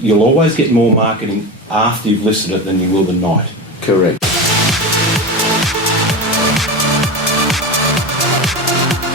you'll always get more marketing after you've listed it than you will the night. Correct.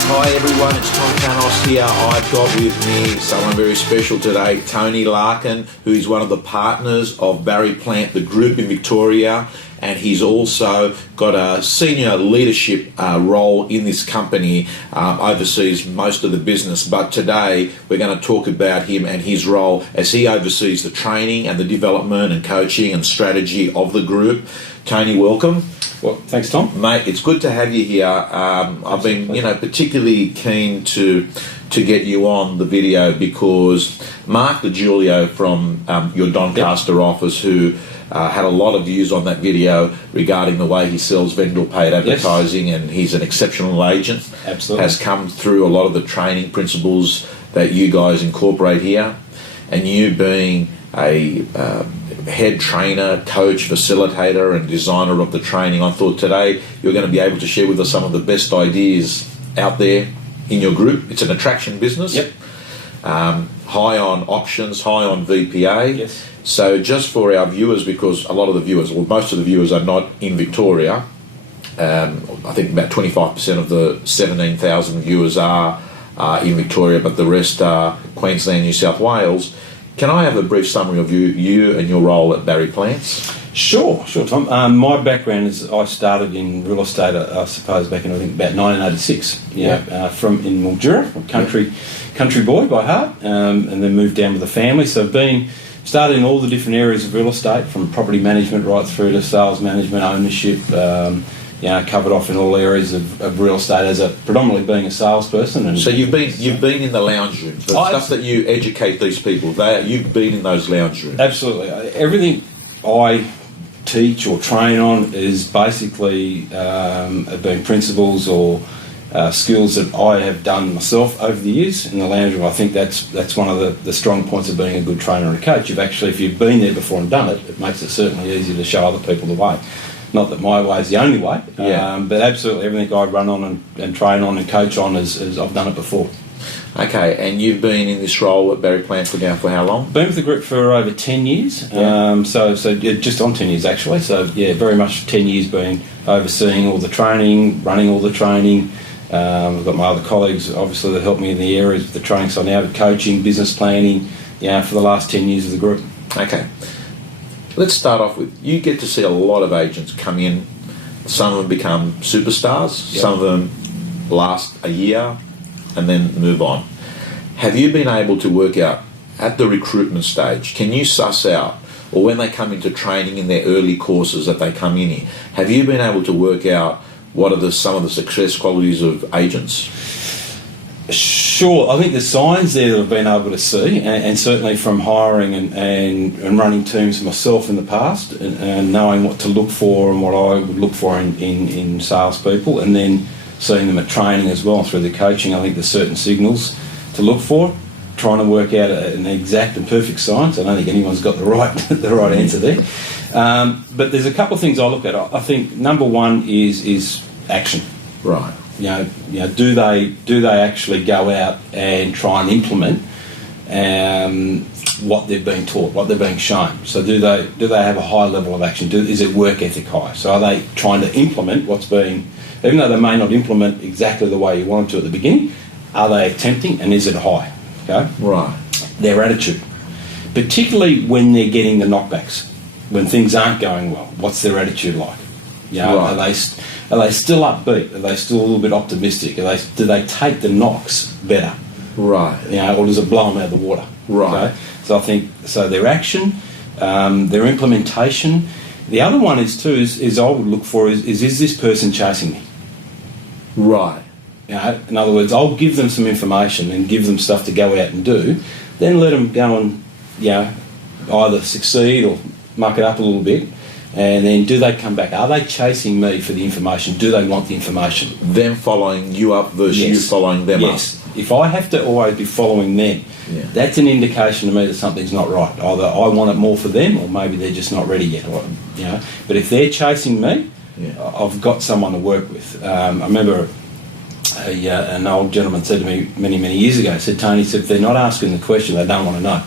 Hi everyone, it's Tom Panos here. I've got with me someone very special today, Tony Larkin, who is one of the partners of Barry Plant, the group in Victoria, and he's also got a senior leadership role in this company, oversees most of the business. But today we're going to talk about him and his role as he oversees the training and the development and coaching and strategy of the group. Tony, welcome. Well, thanks, Tom. Mate, it's good to have you here. I've been, particularly keen to get you on the video because Mark DiGiulio from your Doncaster office, who had a lot of views on that video regarding the way he sells vendor-paid advertising, and he's an exceptional agent. Absolutely. Has come through a lot of the training principles that you guys incorporate here, and you being a head trainer, coach, facilitator and designer of the training, I thought today you're going to be able to share with us some of the best ideas out there in your group. It's an attraction business. Yep. High on options, high on VPA. Yes. So just for our viewers, because a lot of the viewers, well, most of the viewers are not in Victoria, I think about 25% of the 17,000 viewers are in Victoria, but the rest are Queensland, New South Wales. Can I have a brief summary of you and your role at Barry Plants? Sure, Tom. My background is I started in real estate, I suppose, back in I think about 1986. From in Mildura, country boy by heart, and then moved down with the family. So I've started in all the different areas of real estate, from property management right through to sales management, ownership. Covered off in all areas of real estate as predominantly being a salesperson. And so you've been in the lounge rooms, the stuff that you educate these people. You've been in those lounge rooms. Absolutely, everything I teach or train on is basically been principles or skills that I have done myself over the years in the lounge room. I think that's one of the strong points of being a good trainer and a coach. If you've been there before and done it, it makes it certainly easier to show other people the way. Not that my way is the only way, but absolutely everything I run on and train on and coach on is I've done it before. Okay, and you've been in this role at Barry Plant for how long? Been with the group for over 10 years, just on 10 years actually. So very much 10 years been overseeing all the training, running all the training. I've got my other colleagues obviously that help me in the areas of the training. So now coaching, business planning, for the last 10 years of the group. Okay. Let's start off with, you get to see a lot of agents come in. Some of them become superstars, Some of them last a year and then move on. Have you been able to work out at the recruitment stage, can you suss out, or when they come into training in their early courses that they come in, have you been able to work out what are some of the success qualities of agents? Sure, I think the signs there that I've been able to see, and certainly from hiring and running teams myself in the past, and knowing what to look for and what I would look for in salespeople, and then seeing them at training as well through the coaching, I think there's certain signals to look for. Trying to work out an exact and perfect science. I don't think anyone's got the right answer there. But there's a couple of things I look at. I think number one is action. Right. Do they actually go out and try and implement what they've been taught, what they're being shown? So do they have a high level of action? Is their work ethic high? So are they trying to implement what's being, even though they may not implement exactly the way you want them to at the beginning, are they attempting, and is it high? Okay. Right. Their attitude, particularly when they're getting the knockbacks, when things aren't going well, what's their attitude like? Right. Are they still upbeat? Are they still a little bit optimistic? Do they take the knocks better? Right. Or does it blow them out of the water? Right. Okay? So I think their action, their implementation. The other one is I would look for is this person chasing me? Right. In other words, I'll give them some information and give them stuff to go out and do, then let them go and either succeed or muck it up a little bit. And then do they come back? Are they chasing me for the information? Do they want the information? Them following you up versus you following them up? Yes. If I have to always be following them, that's an indication to me that something's not right. Either I want it more for them, or maybe they're just not ready yet. But if they're chasing me, I've got someone to work with. I remember an old gentleman said to me many, many years ago, he said, Tony, if they're not asking the question, they don't want to know.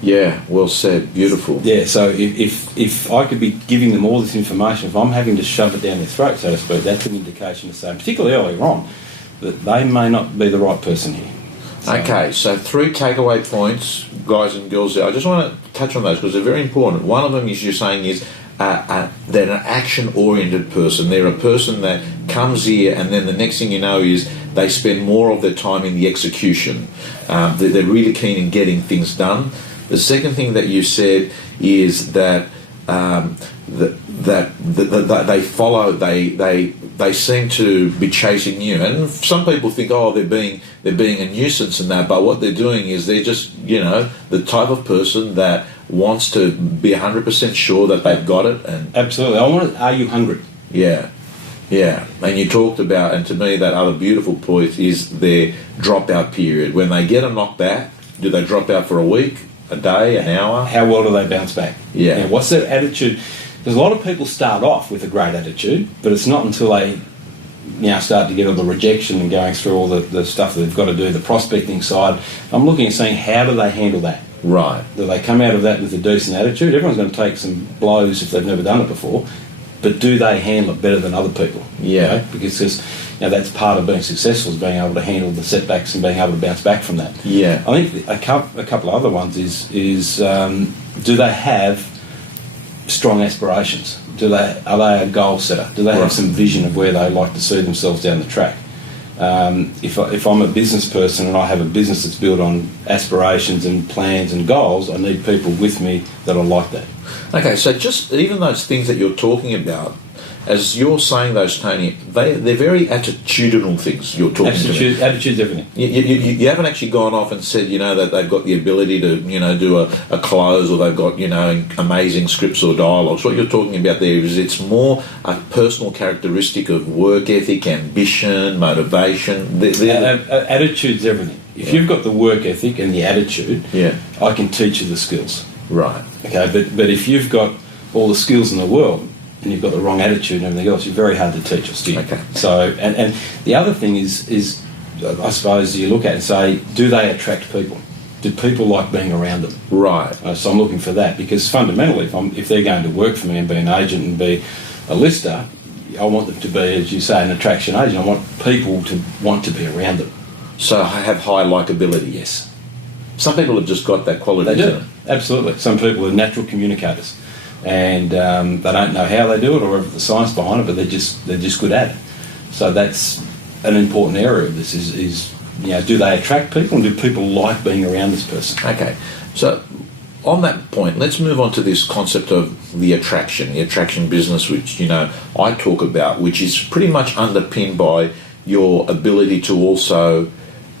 Yeah, well said. Beautiful. Yeah, so if I could be giving them all this information, if I'm having to shove it down their throat, so to speak, that's an indication to say, particularly earlier on, that they may not be the right person here. Okay, so 3 takeaway points, guys and girls there. I just want to touch on those because they're very important. One of them is you're saying is they're an action-oriented person. They're a person that comes here and then the next thing you know is they spend more of their time in the execution. They're really keen in getting things done. The second thing that you said is that they follow, they seem to be chasing you, and some people think, oh, they're being a nuisance and that, but what they're doing is they're just, the type of person that wants to be 100% sure that they've got it. And absolutely, I want to. Are you hungry? Yeah. And you talked about, and to me that other beautiful point is their dropout period. When they get a knockback, do they drop out for a week, a day, an hour? How well do they bounce back? Yeah. What's their attitude? Because a lot of people start off with a great attitude, but it's not until they start to get all the rejection and going through all the stuff that they've got to do, the prospecting side. I'm looking at saying, how do they handle that? Right. Do they come out of that with a decent attitude? Everyone's going to take some blows if they've never done it before, but do they handle it better than other people? Yeah. Because that's part of being successful, is being able to handle the setbacks and being able to bounce back from that. Yeah. I think a couple of other ones is do they have strong aspirations? Are they a goal setter? Do they have some vision of where they like to see themselves down the track? If I'm a business person and I have a business that's built on aspirations and plans and goals, I need people with me that are like that. Okay, so just even those things that you're talking about, as you're saying those, Tony, they're very attitudinal things you're talking about. Attitude's everything. You haven't actually gone off and said, that they've got the ability to, do a close, or they've got, amazing scripts or dialogues. What you're talking about there is it's more a personal characteristic of work ethic, ambition, motivation. Attitude's everything. If you've got the work ethic and the attitude, I can teach you the skills. Right. Okay, but if you've got all the skills in the world and you've got the wrong attitude and everything else, you're very hard to teach or steer. Okay. So, and the other thing is, I suppose you look at it and say, do they attract people? Do people like being around them? Right. So I'm looking for that, because fundamentally, if they're going to work for me and be an agent and be a lister, I want them to be, as you say, an attraction agent. I want people to want to be around them. So have high likability. Yes. Some people have just got that quality. They do. Absolutely. Some people are natural communicators, and they don't know how they do it or the science behind it, but they're just good at it. So that's an important area of this. Is do they attract people, and do people like being around this person? Okay. So on that point, let's move on to this concept of the attraction business, which I talk about, which is pretty much underpinned by your ability to also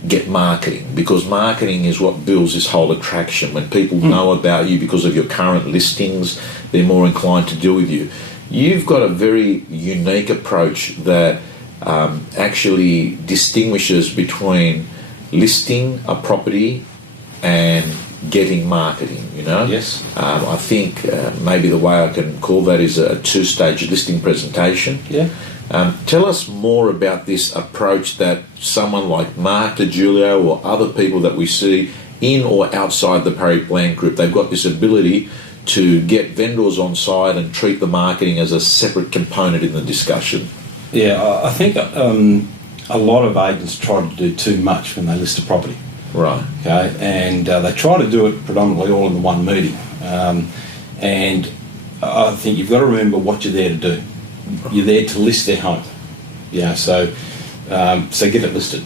get marketing, because marketing is what builds this whole attraction. When people know about you because of your current listings, they're more inclined to deal with you. You've got a very unique approach that actually distinguishes between listing a property and getting marketing, Yes. I think maybe the way I can call that is a 2-stage listing presentation. Yeah. Tell us more about this approach that someone like Mark DiGiulio or other people that we see in or outside the Barry Plant Group, they've got this ability to get vendors on side and treat the marketing as a separate component in the discussion. Yeah, I think a lot of agents try to do too much when they list a property. Right. Okay, and they try to do it predominantly all in the one meeting. And I think you've got to remember what you're there to do. You're there to list their home. So get it listed.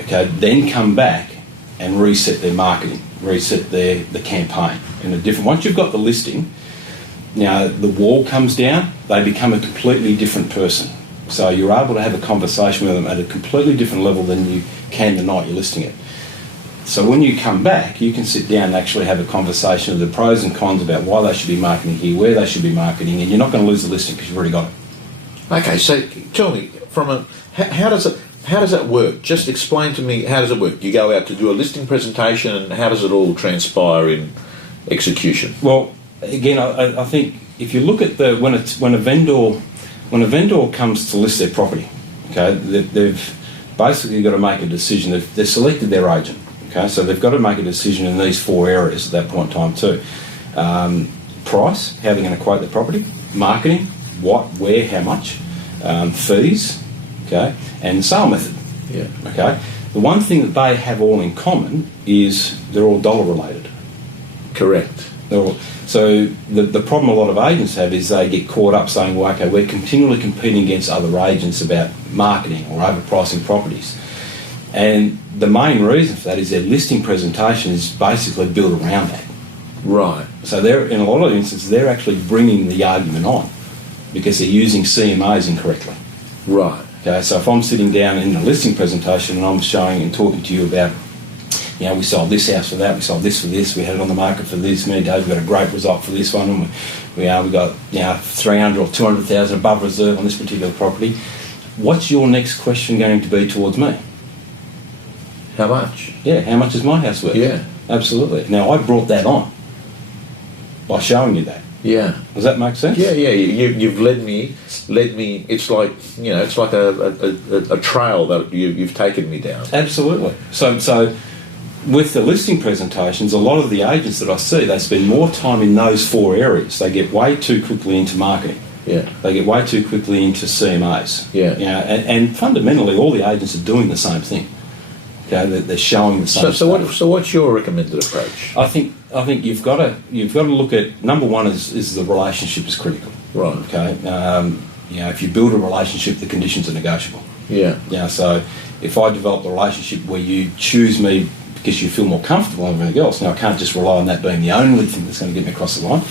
Okay, then come back and reset their marketing, reset the campaign in a different. Once you've got the listing, now the wall comes down, they become a completely different person. So you're able to have a conversation with them at a completely different level than you can the night you're listing it. So when you come back, you can sit down and actually have a conversation of the pros and cons about why they should be marketing here, where they should be marketing, and you're not going to lose the listing because you've already got it. Okay, so tell me, how does it work? Just explain to me, how does it work? You go out to do a listing presentation, and how does it all transpire in execution? Well, again, I think if you look at when a vendor comes to list their property, okay, they've basically got to make a decision. They've selected their agent. Okay, so they've got to make a decision in these 4 areas at that point in time too. Price, how they're going to quote the property, marketing, what, where, how much, fees, okay, and sale method. Yeah. Okay. The one thing that they have all in common is they're all dollar related. Correct. So the problem a lot of agents have is they get caught up saying, well, okay, we're continually competing against other agents about marketing or overpricing properties. And the main reason for that is their listing presentation is basically built around that. Right. So they're, in a lot of instances, they're actually bringing the argument on because they're using CMAs incorrectly. Right. Okay, so if I'm sitting down in the listing presentation and I'm showing and talking to you about, you know, we sold this house for that, we sold this for this, we had it on the market for this many days, we got a great result for this one, and we got, you know, 300 or 200,000 above reserve on this particular property. What's your next question going to be towards me? How much? Yeah, how much is my house worth? Yeah. Absolutely. Now, I brought that on by showing you that. Yeah. Does that make sense? Yeah, yeah. You've led me. It's like, you know, it's like a trail that you've taken me down. Absolutely. So with the listing presentations, a lot of the agents that I see, they spend more time in those 4 areas. They get way too quickly into marketing. Yeah. They get way too quickly into CMAs. Yeah. You know, and fundamentally, all the agents are doing the same thing. Okay, they're showing the same. So what's your recommended approach? I think you've got to look at, number one is the relationship is critical. Right. Okay. You know, if you build a relationship, the conditions are negotiable. Yeah. Yeah. So if I develop a relationship where you choose me because you feel more comfortable and everything else, now I can't just rely on that being the only thing that's going to get me across the line.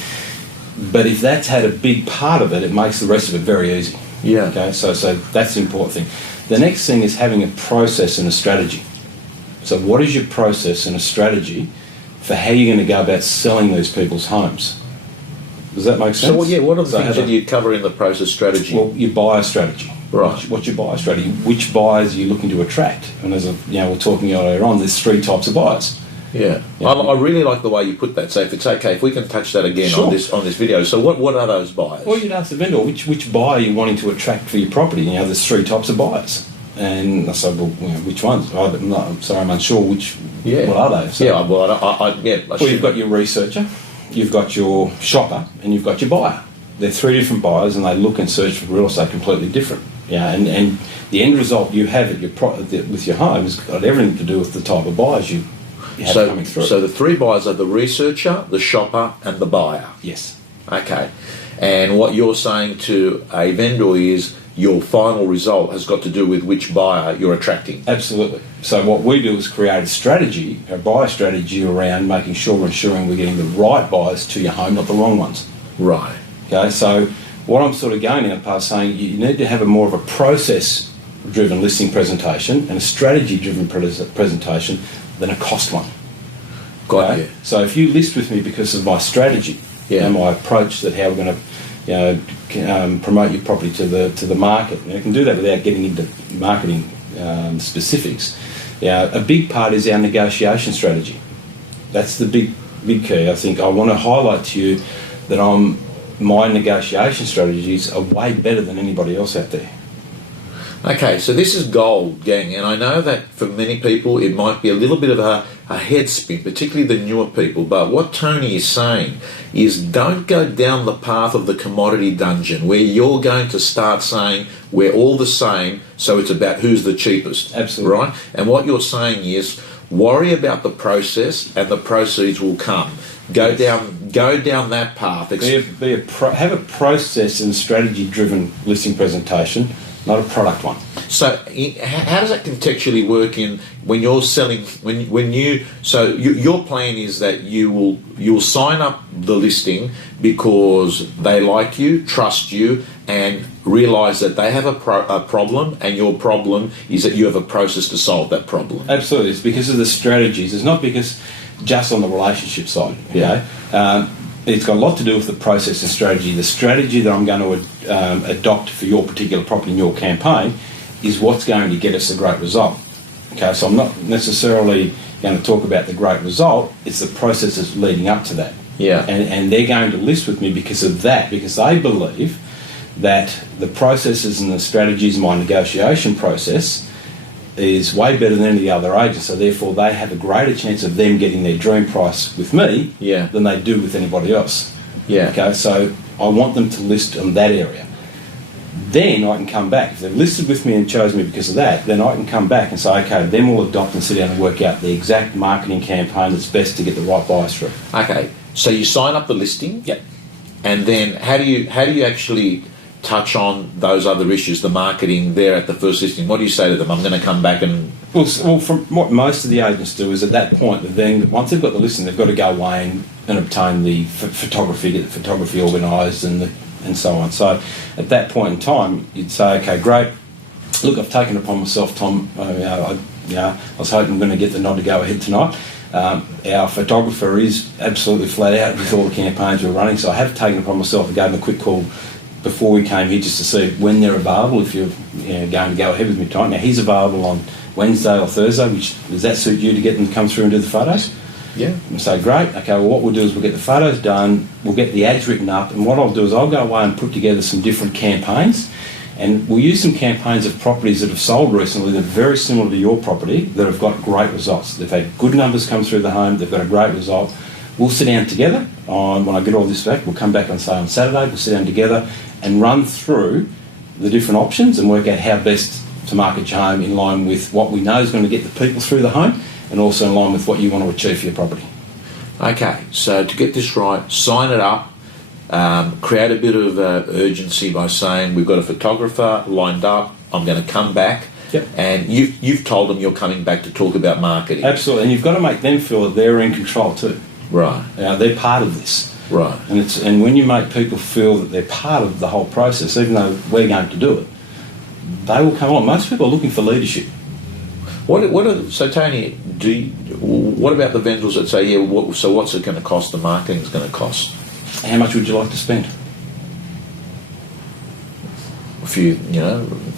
But if that's had a big part of it, it makes the rest of it very easy. Yeah. Okay. So that's the important thing. The next thing is having a process and a strategy. So what is your process and a strategy for how you're going to go about selling these people's homes? Does that make sense? So, yeah, what are the things that you cover in the process strategy? Well, your buyer strategy. Right. What's your buyer strategy? Which buyers are you looking to attract? And as we're talking earlier on, there's 3 types of buyers. Yeah. I really like the way you put that. So if it's okay, if we can touch that again Sure. on this video. So what are those buyers? Well, you'd ask the vendor, which buyer are you wanting to attract for your property? You know, there's 3 types of buyers. And I said, well, you know, which ones? I'm sorry, I'm unsure which. Yeah. What are they? So, yeah. Well, well, you've got your researcher, you've got your shopper, and you've got your buyer. They're 3 different buyers, and they look and search for real estate completely different. Yeah, and the end result you have at with your home has got everything to do with the type of buyers you have coming through. So the 3 buyers are the researcher, the shopper, and the buyer. Yes. Okay. And what you're saying to a vendor is your final result has got to do with which buyer you're attracting. Absolutely. So what we do is create a strategy, a buyer strategy around making sure we're ensuring we're getting the right buyers to your home, not the wrong ones. Right. Okay, so what I'm sort of going down the path saying you need to have a more of a process-driven listing presentation and a strategy-driven presentation than a cost one. Got Okay? you. So if you list with me because of my strategy and my approach that how we're going to, you know, promote your property to the market, and you can do that without getting into marketing specifics. Yeah, a big part is our negotiation strategy. That's the big key. I think I want to highlight to you that my negotiation strategies are way better than anybody else out there. Okay, so this is gold, gang, and I know that for many people it might be a little bit of a head spin, particularly the newer people, but what Tony is saying is don't go down the path of the commodity dungeon where you're going to start saying we're all the same, so it's about who's the cheapest. Absolutely. Right? And what you're saying is worry about the process and the proceeds will come. Go down that path. Have a process and strategy-driven listing presentation, not a product one. So, how does that contextually work in when you're selling? Your plan is that you'll sign up the listing because they like you, trust you, and realise that they have a problem, and your problem is that you have a process to solve that problem. Absolutely, it's because of the strategies. It's not because just on the relationship side. Okay? It's got a lot to do with the process and strategy. The strategy that I'm going to adopt for your particular property in your campaign is what's going to get us a great result. Okay, so I'm not necessarily going to talk about the great result, it's the processes leading up to that. Yeah. And they're going to list with me because of that, because they believe that the processes and the strategies, my negotiation process, is way better than any of the other agents, so therefore they have a greater chance of them getting their dream price with me than they do with anybody else. Okay, so I want them to list on that area. Then I can come back. If they've listed with me and chose me because of that, then I can come back and say, okay, then we'll adopt and sit down and work out the exact marketing campaign that's best to get the right buyers through. Okay, so you sign up the listing. Yep. And then how do you actually touch on those other issues, the marketing there at the first listing? What do you say to them? I'm going to come back and... Well, from what most of the agents do is at that point, then once they've got the listing, they've got to go away and obtain the photography, get the photography organised and so on. So at that point in time, you'd say, okay, great. Look, I've taken it upon myself, Tom. I was hoping I'm going to get the nod to go ahead tonight. Our photographer is absolutely flat out with all the campaigns we're running, so I have taken it upon myself and gave him a quick call before we came here just to see when they're available, if you're going to go ahead with me tonight. Now, he's available on Wednesday or Thursday. Does that suit you to get them to come through and do the photos? Yeah. So great. Okay, well, what we'll do is we'll get the photos done, we'll get the ads written up, and what I'll do is I'll go away and put together some different campaigns, and we'll use some campaigns of properties that have sold recently that are very similar to your property that have got great results. They've had good numbers come through the home, they've got a great result. We'll sit down together when I get all this back. We'll come back on Saturday, we'll sit down together and run through the different options and work out how best to market your home in line with what we know is going to get the people through the home and also in line with what you want to achieve for your property. Okay, so to get this right, sign it up, create a bit of urgency by saying we've got a photographer lined up, I'm going to come back. Yep. And you've told them you're coming back to talk about marketing. Absolutely, and you've got to make them feel that they're in control too. Right. They're part of this. Right. And when you make people feel that they're part of the whole process, even though we're going to do it, they will come on. Most people are looking for leadership. So Tony, what about the vendors that say, so what's it going to cost? The marketing's going to cost. How much would you like to spend? A few,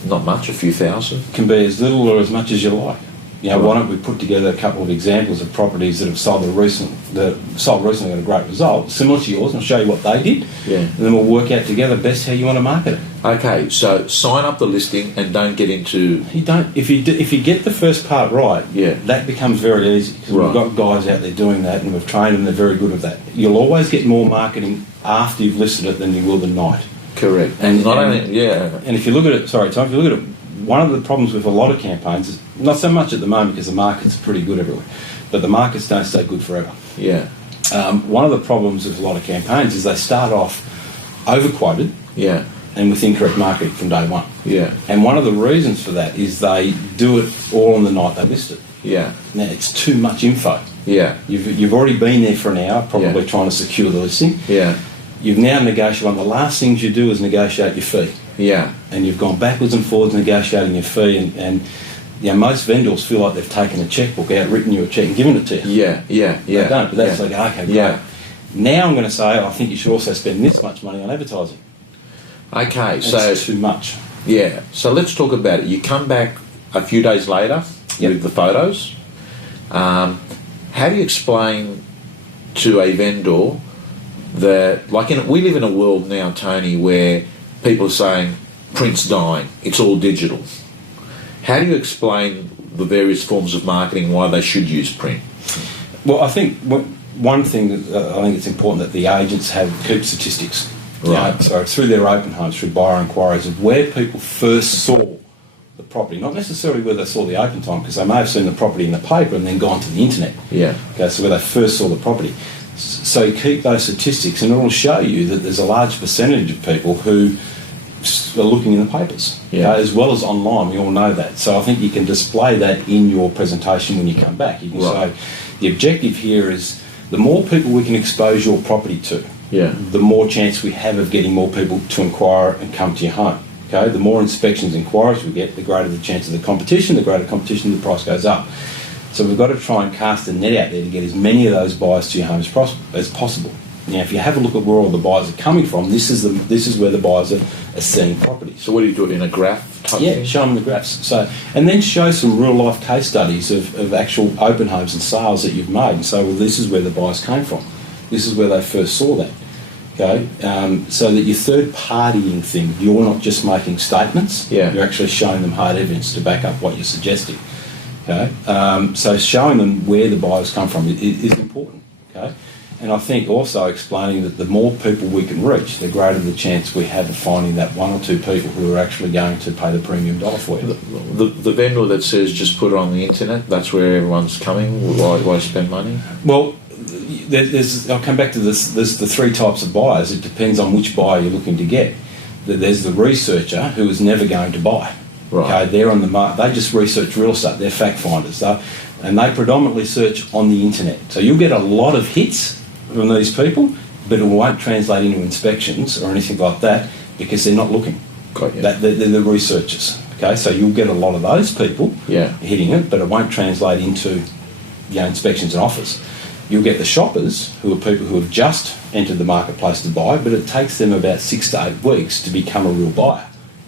not much, a few thousand. It can be as little or as much as you like. Why don't we put together a couple of examples of properties that have sold recently, got a great result, similar to yours, and I'll show you what they did. Yeah. And then we'll work out together best how you want to market it. Okay, so sign up the listing and don't get into... If you get the first part right, that becomes very easy because we've got guys out there doing that and we've trained them, they're very good at that. You'll always get more marketing after you've listed it than you will the night. Correct. And if you look at it, Tom, if you look at it, one of the problems with a lot of campaigns is not so much at the moment because the market's pretty good everywhere, but the markets don't stay good forever. Yeah. One of the problems with a lot of campaigns is they start off overquoted. Yeah. And with incorrect marketing from day one. Yeah. And one of the reasons for that is they do it all on the night they list it. Yeah. Now it's too much info. Yeah. You've already been there for an hour, probably trying to secure the listing. Yeah. You've now negotiated. One of the last things you do is negotiate your fee. Yeah. And you've gone backwards and forwards negotiating your fee, and most vendors feel like they've taken a checkbook out, written you a check and given it to you. Yeah. They don't, but that's like, okay, great. Yeah. Now I'm going to say, I think you should also spend this much money on advertising. Okay, That's so... too much. Yeah, so let's talk about it. You come back a few days later with the photos. How do you explain to a vendor that, we live in a world now, Tony, where people are saying print's dying, it's all digital. How do you explain the various forms of marketing, why they should use print? Well, I think one thing that I think it's important that the agents keep statistics. Right. So through their open homes, through buyer inquiries of where people first saw the property, not necessarily where they saw the open time, because they may have seen the property in the paper and then gone to the internet. Yeah. Okay, so where they first saw the property. So you keep those statistics and it will show you that there's a large percentage of people who are looking in the papers, as well as online. We all know that. So I think you can display that in your presentation when you come back. You can say the objective here is the more people we can expose your property to, the more chance we have of getting more people to inquire and come to your home. Okay, the more inspections, inquiries we get, the greater the chance of the competition. The greater competition, the price goes up. So we've got to try and cast a net out there to get as many of those buyers to your home as possible. Now, if you have a look at where all the buyers are coming from, this is where the buyers are seeing properties. So what do you do, it in a graph type thing? Show them the graphs. So, and then show some real life case studies of actual open homes and sales that you've made, and say, well, this is where the buyers came from. This is where they first saw that. Okay, so that your third partying thing, you're not just making statements. You're actually showing them hard evidence to back up what you're suggesting. Okay, so showing them where the buyers come from is important. Okay, and I think also explaining that the more people we can reach, the greater the chance we have of finding that one or two people who are actually going to pay the premium dollar for you. The vendor that says just put it on the internet, that's where everyone's coming. Why spend money? Well, I'll come back to this. There's the three types of buyers. It depends on which buyer you're looking to get. There's the researcher who is never going to buy. Right. Okay, they're on the market. They just research real estate. They're fact finders, and they predominantly search on the internet. So you'll get a lot of hits from these people, but it won't translate into inspections or anything like that because they're not looking. Got you. They're the researchers. Okay, so you'll get a lot of those people hitting it, but it won't translate into inspections and offers. You'll get the shoppers, who are people who have just entered the marketplace to buy, but it takes them about 6 to 8 weeks to become a real buyer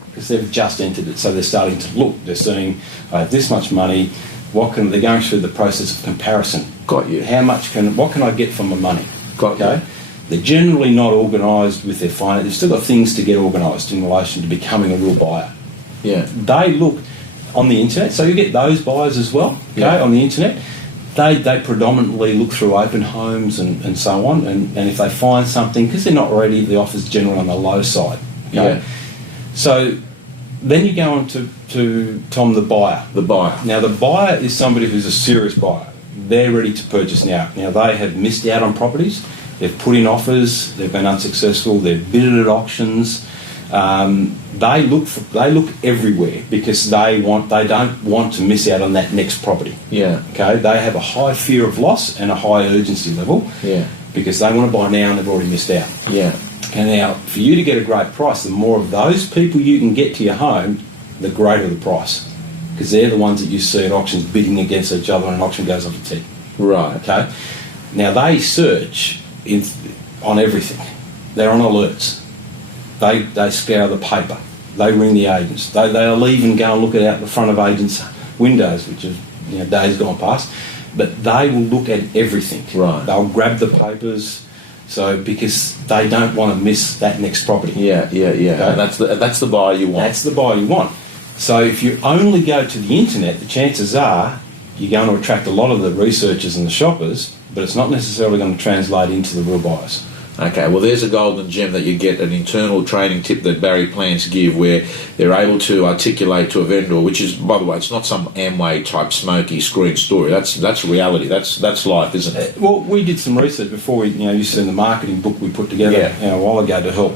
because they've just entered it. So they're starting to look. They're saying, I have this much money. They're going through the process of comparison. Got you. What can I get for my money? Got you. They're generally not organised with their finance. They've still got things to get organised in relation to becoming a real buyer. Yeah. They look on the internet, so you get those buyers as well. Okay, on the internet. They predominantly look through open homes and so on, and if they find something, because they're not ready, the offer's generally on the low side. Okay? Yeah. So then you go on to Tom, the buyer. The buyer. Now the buyer is somebody who's a serious buyer. They're ready to purchase now. Now they have missed out on properties. They've put in offers. They've been unsuccessful. They've bidded at auctions. They look everywhere because they don't want to miss out on that next property. Yeah. Okay. They have a high fear of loss and a high urgency level. Yeah. Because they want to buy now and they've already missed out. Yeah. And now, for you to get a great price, the more of those people you can get to your home, the greater the price. Because they're the ones that you see at auctions bidding against each other and an auction goes off a 10. Right. Okay. Now they search on everything. They're on alerts. They scour the paper. They ring the agents. They'll even go and look out the front of agents' windows, which is days gone past. But they will look at everything. Right. They'll grab the papers, because they don't want to miss that next property. Yeah. Okay? That's the buyer you want. That's the buyer you want. So if you only go to the internet, the chances are you're going to attract a lot of the researchers and the shoppers, but it's not necessarily going to translate into the real buyers. Okay, well there's a golden gem that you get, an internal training tip that Barry plans to give where they're able to articulate to a vendor, which is, by the way, it's not some Amway type smoky screen story. That's reality. That's life, isn't it? Well, we did some research before we, you see in the marketing book we put together a while ago to help,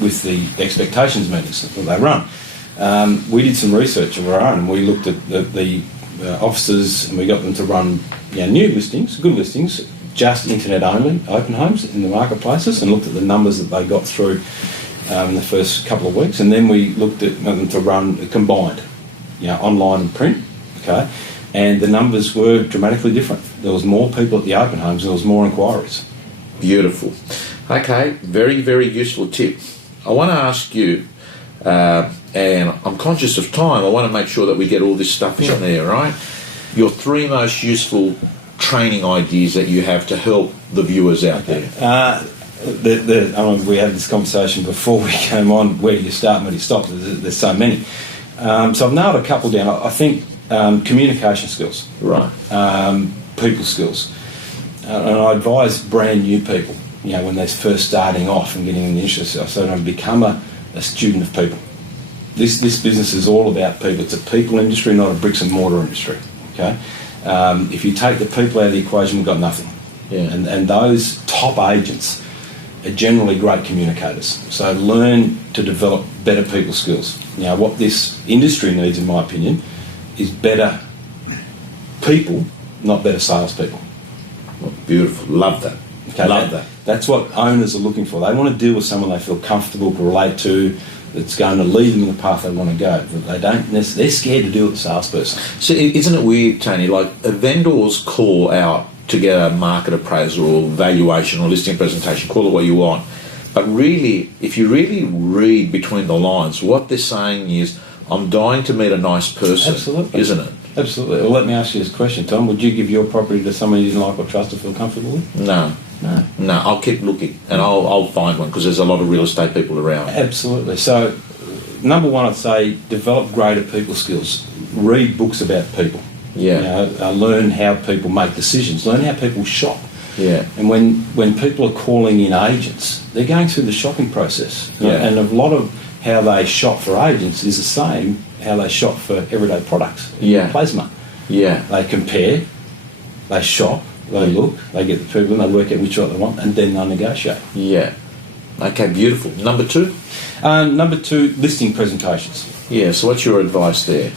with the expectations meetings that they run. We did some research of our own and we looked at the offices and we got them to run new listings, good listings, just internet only, open homes in the marketplaces, and looked at the numbers that they got through in the first couple of weeks, and then we looked at them to run combined, online and print, okay, and the numbers were dramatically different. There was more people at the open homes, there was more inquiries. Beautiful. Okay, very, very useful tip. I want to ask you, and I'm conscious of time, I want to make sure that we get all this stuff in there, right? Your 3 most useful training ideas that you have to help the viewers out there. We had this conversation before we came on. Where do you start and where do you stop? There's so many. So I've nailed a couple down. I think communication skills, right? People skills, and I advise brand new people. When they're first starting off and getting in the industry, I say to them, become a student of people. This business is all about people. It's a people industry, not a bricks and mortar industry. Okay. If you take the people out of the equation, we've got nothing. Yeah. And those top agents are generally great communicators. So learn to develop better people skills. What this industry needs, in my opinion, is better people, not better salespeople. Well, beautiful. Love that. Okay, Love that. That's what owners are looking for. They want to deal with someone they feel comfortable to relate to, that's going to lead them in the path they want to go. But they're scared to deal with the salesperson. So isn't it weird, Tony, like a vendor's call out to get a market appraisal or valuation or listing presentation, call it what you want. But really, if you really read between the lines, what they're saying is, I'm dying to meet a nice person. Absolutely. Isn't it? Absolutely. Well, let me ask you this question, Tom. Would you give your property to someone you didn't like or trust or feel comfortable with? No, I'll keep looking and I'll find one because there's a lot of real estate people around. Absolutely. So, number one, I'd say develop greater people skills. read books about people. Yeah. Learn how people make decisions. Learn how people shop. Yeah. And when people are calling in agents, they're going through the shopping process. Yeah. And a lot of how they shop for agents is the same how they shop for everyday products. Yeah. Plasma. Yeah. They compare, they shop, they look, they get the people and they work out which one they want, and then they negotiate. Yeah. Okay, beautiful. Number 2? Number 2, listing presentations. Yeah, so what's your advice there?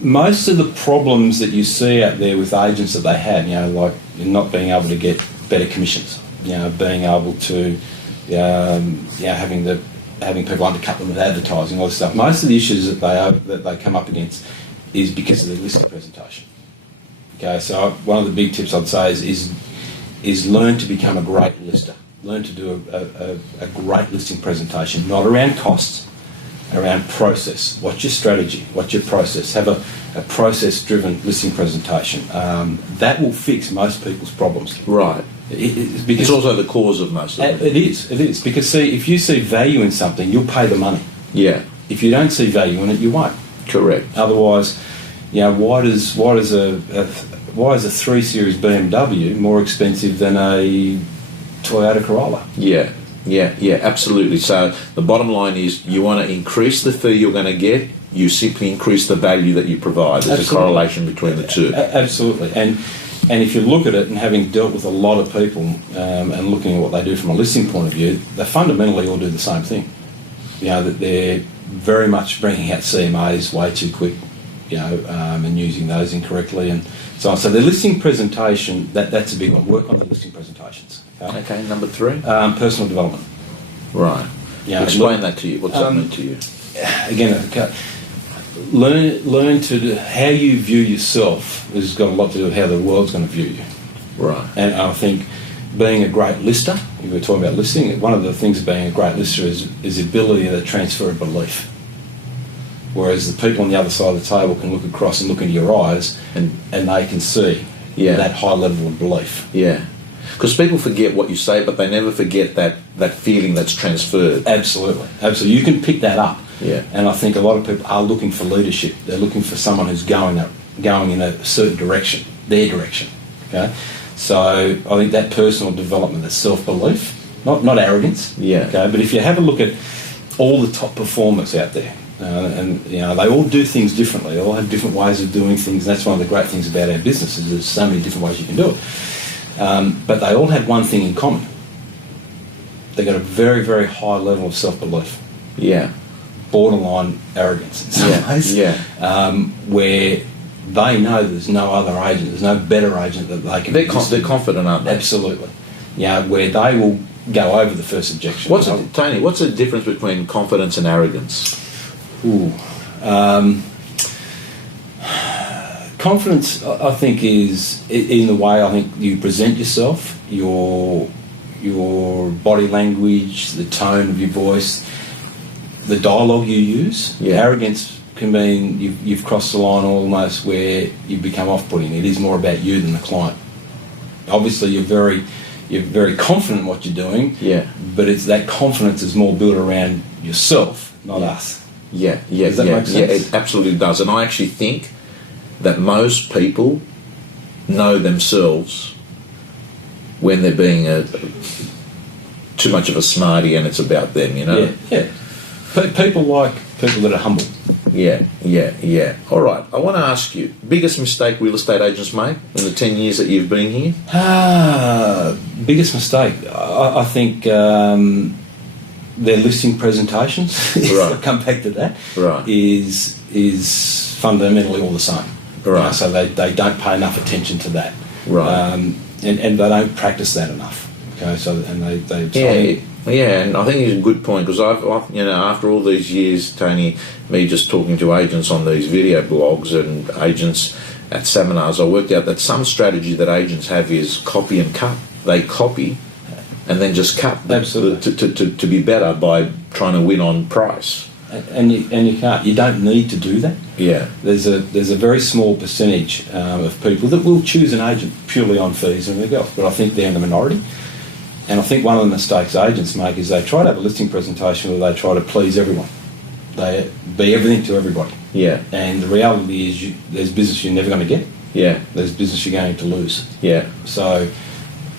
Most of the problems that you see out there with agents that they have, like not being able to get better commissions, being able to, having people undercut them with advertising, all this stuff. Most of the issues that they come up against is because of their listing presentation. Okay, so one of the big tips I'd say is learn to become a great lister. Learn to do a great listing presentation, not around costs, around process. What's your strategy? What's your process? Have a process-driven listing presentation. That will fix most people's problems. Right. It's also the cause of most of it. It is. Because, see, if you see value in something, you'll pay the money. Yeah. If you don't see value in it, you won't. Correct. Otherwise, why is a 3 Series BMW more expensive than a Toyota Corolla? Yeah, absolutely. So the bottom line is you want to increase the fee you're going to get, you simply increase the value that you provide. There's Absolutely. a correlation between the two. Absolutely. And if you look at it, and having dealt with a lot of people and looking at what they do from a listing point of view, they fundamentally all do the same thing. That they're very much bringing out CMAs way too quick, and using those incorrectly and so on. So the listing presentation, that's a big one. Work on the listing presentations. Okay, number 3? Personal development. Right. Explain that to you. What's that mean to you? Again, learn to how you view yourself has got a lot to do with how the world's going to view you. Right. And I think being a great lister, if we're talking about listing, one of the things of being a great lister is the ability to transfer a belief. Whereas the people on the other side of the table can look across and look into your eyes and they can see that high level of belief. Yeah. Because people forget what you say, but they never forget that feeling that's transferred. Absolutely. You can pick that up. Yeah. And I think a lot of people are looking for leadership. They're looking for someone who's going in a certain direction, their direction. Okay. So I think that personal development, that self-belief, not arrogance. Yeah. Okay. But if you have a look at all the top performers out there, and they all do things differently. They all have different ways of doing things. And that's one of the great things about our business is there's so many different ways you can do it. But they all have one thing in common. They've got a very, very high level of self-belief. Yeah. Borderline arrogance in some ways. Yeah. Where they know there's no other agent, there's no better agent that they can... They're confident, aren't they? Absolutely. Where they will go over the first objection. Tony, what's the difference between confidence and arrogance? Confidence, I think, is in the way I think you present yourself, your body language, the tone of your voice, the dialogue you use. Yeah. Arrogance can mean you've crossed the line almost where you become off-putting. It is more about you than the client. Obviously, you're very confident in what you're doing. Yeah. But it's that confidence is more built around yourself, not us. Yeah. Does that make sense? Yeah, it absolutely does. And I actually think that most people know themselves when they're being too much of a smarty and it's about them, Yeah. People like people that are humble. Yeah. All right. I want to ask you, biggest mistake real estate agents make in the 10 years that you've been here? Biggest mistake? I think their listing presentations, right. I come back to that, right. is fundamentally all the same. Right. So they don't pay enough attention to that. Right. And they don't practice that enough. Okay. So and I think it's a good point because I've after all these years, Tony, me just talking to agents on these video blogs and agents at seminars, I worked out that some strategy that agents have is copy and cut. They copy and then just cut to be better by trying to win on price. And you can't. You don't need to do that. Yeah. There's a very small percentage of people that will choose an agent purely on fees and everything else, but I think they're in the minority. And I think one of the mistakes agents make is they try to have a listing presentation where they try to please everyone. They be everything to everybody. Yeah. And the reality is there's business you're never going to get. Yeah. There's business you're going to lose. Yeah. So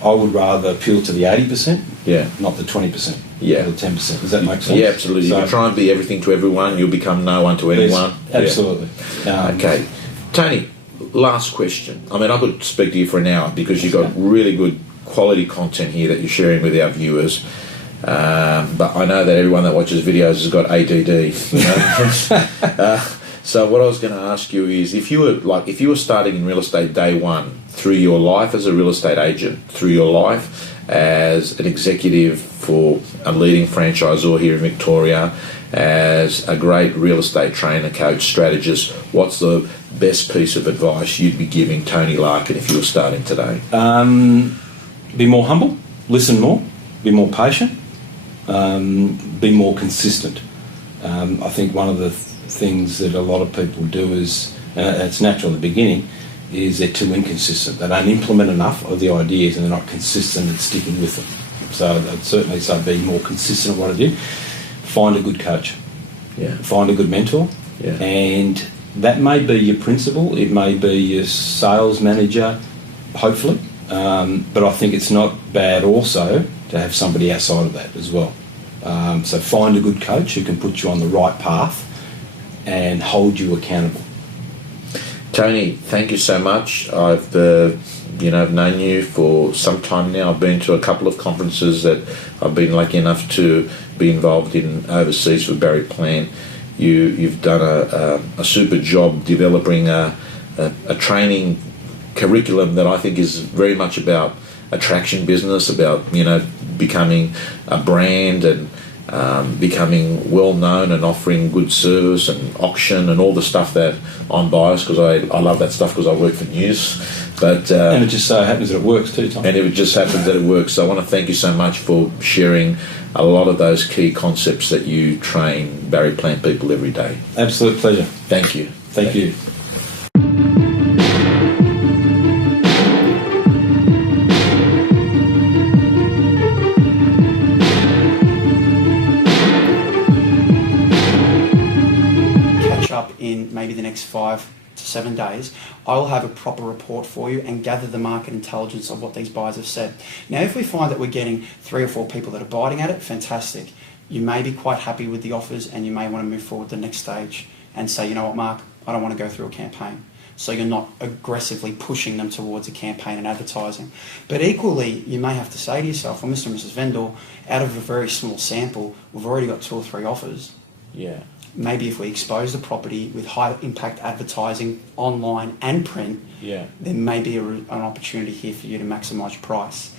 I would rather appeal to the 80%, Yeah. not the 20%, Yeah. or the 10%. Does that make sense? Yeah, absolutely. So, you can try and be everything to everyone, you'll become no one to anyone. Absolutely. Yeah. Okay. Tony, last question. I mean, I could speak to you for an hour because you've got really good quality content here that you're sharing with our viewers. But I know that everyone that watches videos has got ADD. You know? So what I was going to ask you is, if you were starting in real estate day one, through your life as a real estate agent, through your life as an executive for a leading franchisor here in Victoria, as a great real estate trainer, coach, strategist, what's the best piece of advice you'd be giving Tony Larkin if you were starting today? Be more humble, listen more, be more patient, be more consistent. I think one of the things that a lot of people do is, it's natural in the beginning, is they're too inconsistent. They don't implement enough of the ideas and they're not consistent in sticking with them. So I'd certainly say be more consistent at what I do. Find a good coach. Yeah. Find a good mentor. Yeah. And that may be your principal, it may be your sales manager, hopefully. But I think it's not bad also to have somebody outside of that as well. So find a good coach who can put you on the right path and hold you accountable. Tony, thank you so much. I've known you for some time now. I've been to a couple of conferences that I've been lucky enough to be involved in overseas with Barry Plant. You've done a super job developing a training curriculum that I think is very much about attraction business, about becoming a brand and becoming well known and offering good service and auction and all the stuff that I'm biased because I love that stuff because I work for news. But and it just so happens that it works too, Tom. And it just happens that it works. So I want to thank you so much for sharing a lot of those key concepts that you train Barry Plant people every day. Absolute pleasure. Thank you. Thank you. Up in maybe the next 5 to 7 days, I will have a proper report for you and gather the market intelligence of what these buyers have said. Now, if we find that we're getting 3 or 4 people that are biting at it, fantastic. You may be quite happy with the offers and you may want to move forward to the next stage and say, you know what, Mark, I don't want to go through a campaign. So you're not aggressively pushing them towards a campaign and advertising. But equally, you may have to say to yourself, well, Mr. and Mrs. Vendor, out of a very small sample, we've already got 2 or 3 offers. Yeah. Maybe if we expose the property with high impact advertising online and print, there may be an opportunity here for you to maximise your price.